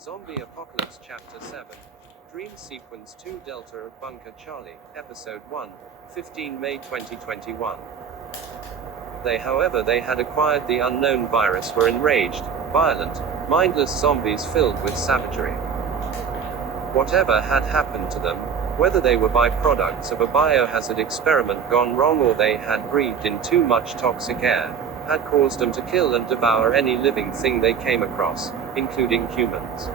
Zombie Apocalypse Chapter 7. Dream Sequence 2 Delta of Bunker Charlie, Episode 1, 15 May 2021. However, they had acquired the unknown virus, were enraged, violent, mindless zombies filled with savagery. Whatever had happened to them, whether they were byproducts of a biohazard experiment gone wrong or they had breathed in too much toxic air, had caused them to kill and devour any living thing they came across, including humans.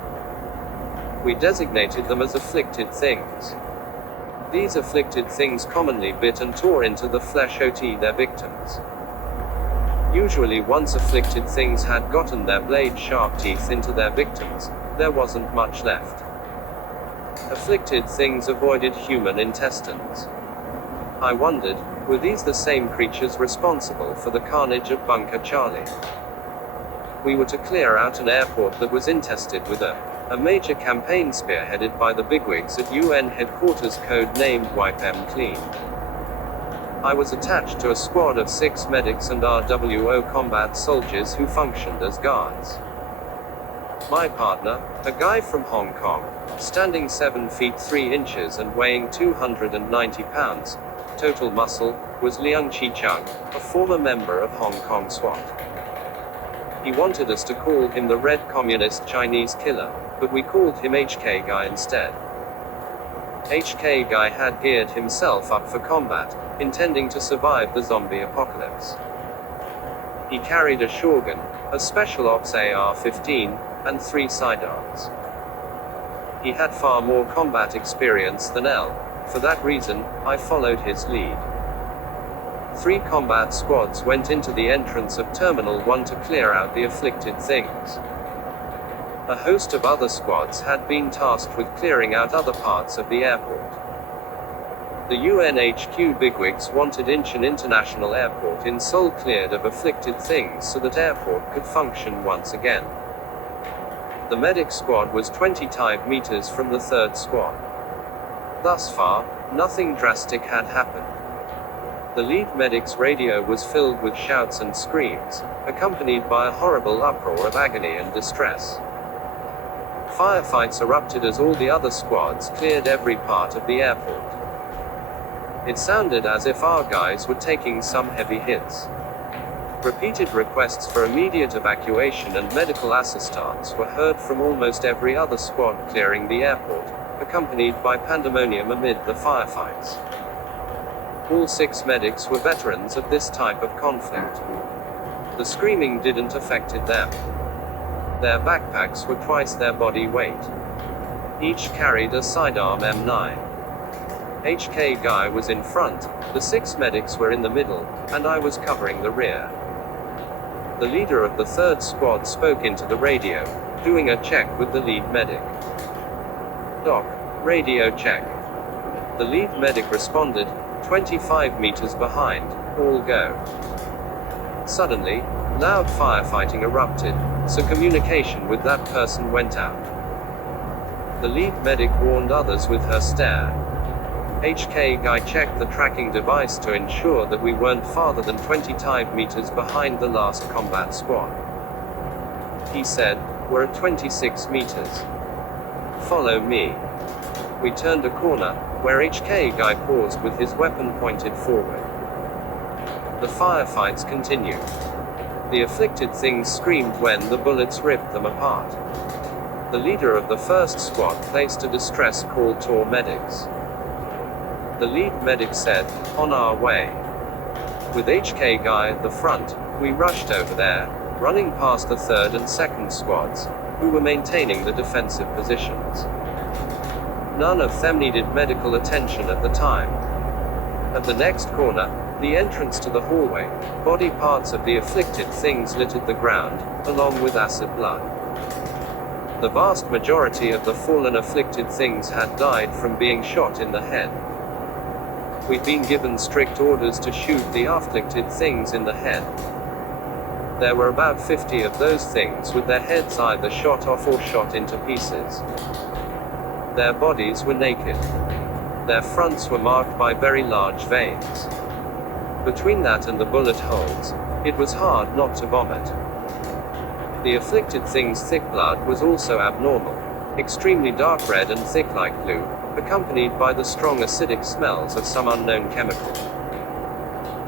We designated them as afflicted things. These afflicted things commonly bit and tore into the flesh of their victims. Usually once afflicted things had gotten their blade-sharp teeth into their victims, there wasn't much left. Afflicted things avoided human intestines. I wondered, were these the same creatures responsible for the carnage of Bunker Charlie? We were to clear out an airport that was infested with a major campaign spearheaded by the bigwigs at UN headquarters, code-named Ep.1. I was attached to a squad of 6 medics and RWO combat soldiers who functioned as guards. My partner, a guy from Hong Kong, standing 7 feet 3 inches and weighing 290 pounds, total muscle, was Liang Chi-chung, a former member of Hong Kong SWAT. He wanted us to call him the Red Communist Chinese Killer, but we called him HK Guy instead. HK Guy had geared himself up for combat, intending to survive the zombie apocalypse. He carried a shotgun, a special ops AR-15, and 3 sidearms. He had far more combat experience than L. For that reason, I followed his lead. 3 combat squads went into the entrance of Terminal 1 to clear out the afflicted things. A host of other squads had been tasked with clearing out other parts of the airport. The UNHQ bigwigs wanted Incheon International Airport in Seoul cleared of afflicted things so that airport could function once again. The medic squad was 25 meters from the 3rd squad. Thus far, nothing drastic had happened. The lead medic's radio was filled with shouts and screams, accompanied by a horrible uproar of agony and distress. Firefights erupted as all the other squads cleared every part of the airport. It sounded as if our guys were taking some heavy hits. Repeated requests for immediate evacuation and medical assistance were heard from almost every other squad clearing the airport, accompanied by pandemonium amid the firefights. All 6 medics were veterans of this type of conflict. The screaming didn't affect them. Their backpacks were twice their body weight. Each carried a sidearm M9. HK Guy was in front, the 6 medics were in the middle, and I was covering the rear. The leader of the 3rd squad spoke into the radio, doing a check with the lead medic. "Doc, radio check." The lead medic responded, 25 meters behind, all go. Suddenly, loud firefighting erupted, so communication with that person went out. The lead medic warned others with her stare. HK Guy checked the tracking device to ensure that we weren't farther than 25 meters behind the last combat squad. He said, "We're at 26 meters. Follow me." We turned a corner, where HK Guy paused with his weapon pointed forward. The firefights continued. The afflicted things screamed when the bullets ripped them apart. The leader of the 1st squad placed a distress call to all medics. The lead medic said, "On our way." With HK Guy at the front, we rushed over there, running past the 3rd and 2nd squads, who were maintaining the defensive positions. None of them needed medical attention at the time. At the next corner, the entrance to the hallway, body parts of the afflicted things littered the ground, along with acid blood. The vast majority of the fallen afflicted things had died from being shot in the head. We'd been given strict orders to shoot the afflicted things in the head. There were about 50 of those things with their heads either shot off or shot into pieces. Their bodies were naked. Their fronts were marked by very large veins. Between that and the bullet holes, it was hard not to vomit. The afflicted thing's thick blood was also abnormal, extremely dark red and thick like glue, accompanied by the strong acidic smells of some unknown chemical.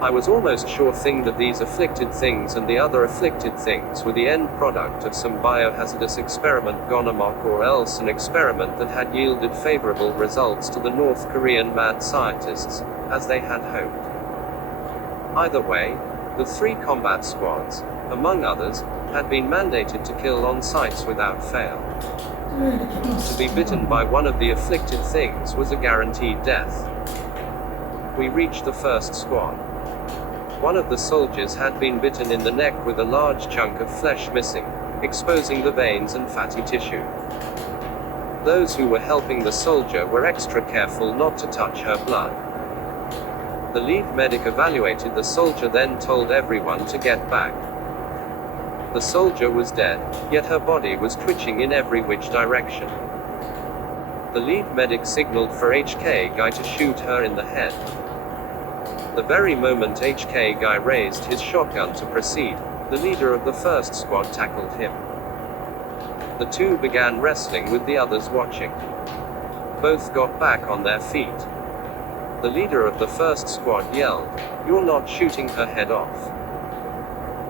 I was almost sure that these afflicted things and the other afflicted things were the end product of some biohazardous experiment gone amok, or else an experiment that had yielded favorable results to the North Korean mad scientists, as they had hoped. Either way, the 3 combat squads, among others, had been mandated to kill on sites without fail. To be bitten by one of the afflicted things was a guaranteed death. We reached the first squad. One of the soldiers had been bitten in the neck with a large chunk of flesh missing, exposing the veins and fatty tissue. Those who were helping the soldier were extra careful not to touch her blood. The lead medic evaluated the soldier, then told everyone to get back. The soldier was dead, yet her body was twitching in every which direction. The lead medic signaled for HK Guy to shoot her in the head. The very moment HK Guy raised his shotgun to proceed, the leader of the first squad tackled him. The two began wrestling with the others watching. Both got back on their feet. The leader of the first squad yelled, "You're not shooting her head off."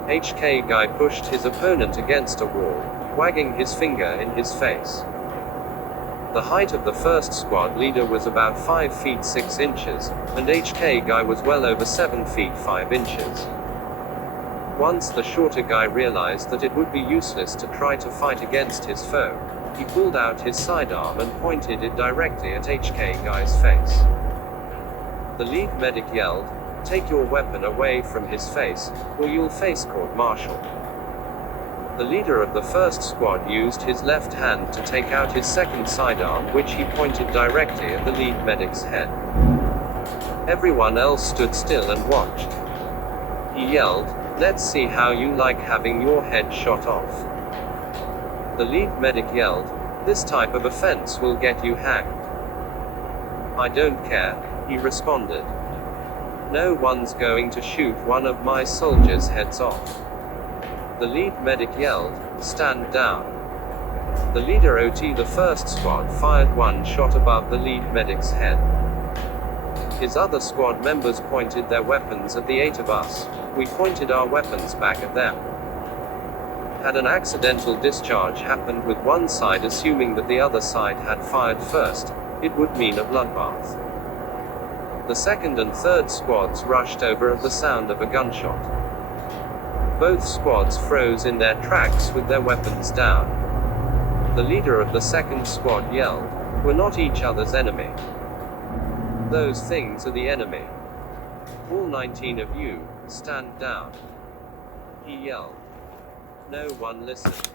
HK Guy pushed his opponent against a wall, wagging his finger in his face. The height of the first squad leader was about 5 feet 6 inches, and HK Guy was well over 7 feet 5 inches. Once the shorter guy realized that it would be useless to try to fight against his foe, he pulled out his sidearm and pointed it directly at HK Guy's face. The lead medic yelled, "Take your weapon away from his face, or you'll face court-martial." The leader of the first squad used his left hand to take out his second sidearm, which he pointed directly at the lead medic's head. Everyone else stood still and watched. He yelled, "Let's see how you like having your head shot off." The lead medic yelled, "This type of offense will get you hanged." "I don't care," he responded. "No one's going to shoot one of my soldiers' heads off." The lead medic yelled, "Stand down." The leader of the first squad fired one shot above the lead medic's head. His other squad members pointed their weapons at the 8 of us. We pointed our weapons back at them. Had an accidental discharge happened with one side assuming that the other side had fired first, it would mean a bloodbath. The second and third squads rushed over at the sound of a gunshot. Both squads froze in their tracks with their weapons down. The leader of the second squad yelled, "We're not each other's enemy. Those things are the enemy. All 19 of you, stand down." He yelled. No one listened.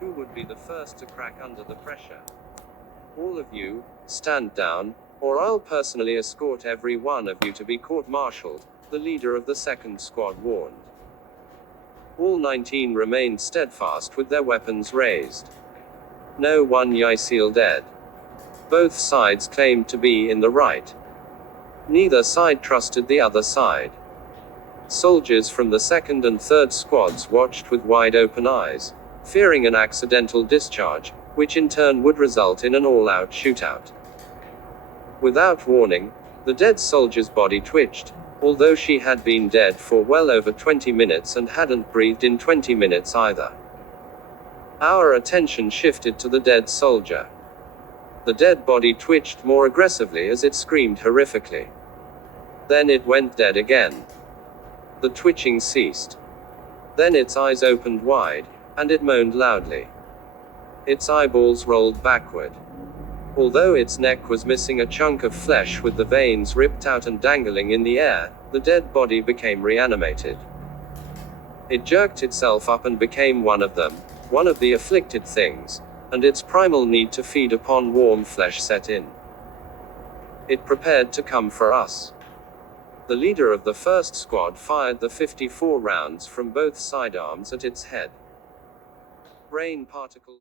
Who would be the first to crack under the pressure? "All of you, stand down, or I'll personally escort every one of you to be court-martialed," the leader of the second squad warned. All 19 remained steadfast with their weapons raised. No one yell dead. Both sides claimed to be in the right. Neither side trusted the other side. Soldiers from the second and third squads watched with wide open eyes, fearing an accidental discharge, which in turn would result in an all-out shootout. Without warning, the dead soldier's body twitched, although she had been dead for well over 20 minutes and hadn't breathed in 20 minutes either. Our attention shifted to the dead soldier. The dead body twitched more aggressively as it screamed horrifically. Then it went dead again. The twitching ceased. Then its eyes opened wide, and it moaned loudly. Its eyeballs rolled backward. Although its neck was missing a chunk of flesh with the veins ripped out and dangling in the air, the dead body became reanimated. It jerked itself up and became one of them, one of the afflicted things, and its primal need to feed upon warm flesh set in. It prepared to come for us. The leader of the first squad fired the 54 rounds from both sidearms at its head. Brain particles